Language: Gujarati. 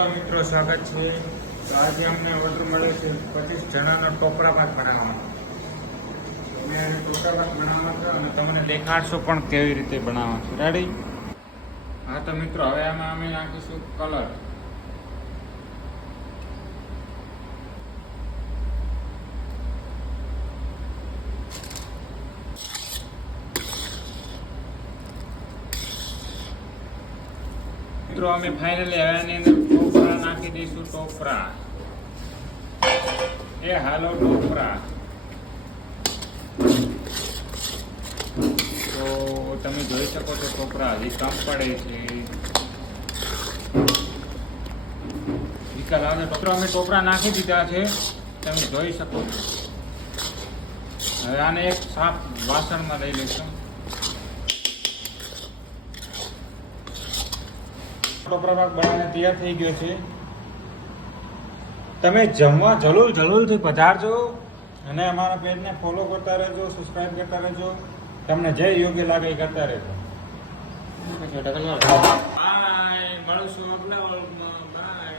હેલો મિત્રો, સ્વાગત છે. તો આજે અમને ઓર્ડર મળે છે 25 જણાનો ટોપરા ભાત બનાવવાનો. અમે ટોપરા ભાત બનાવવાનો છે અને તમને દેખાડશો પણ કેવી રીતે બનાવવાનો છે. રેડી? હા તો મિત્રો, હવે આમાં અમે નાખીશું કલર. મિત્રો અમે ફાઇનલી હવે આની અંદર ટોપરા નાખી દઈશું. ટોપરા એ હાલો ટોપરા. તો તમે જોઈ શકો છો ટોપરા હજી કમ પડે છે. વિકલ આવે ટોપરા અમે ટોપરા નાખી દીધા છે, તમે જોઈ શકો છો. હવે આને એક સાફ વાસણમાં લઈ લઈશું. ટોપરા ભાત બનાવીને તૈયાર થઈ ગયો છે. તમે જમવા જલ્દીથી પધારજો અને અમારા પેજને ફોલો કરતા રહેજો, સબસ્ક્રાઇબ કરતા રહેજો. તમને જે યોગ્ય લાગે એ કરતા રહેજો. બાય, મળશું આગલા વ્લોગમાં. બાય.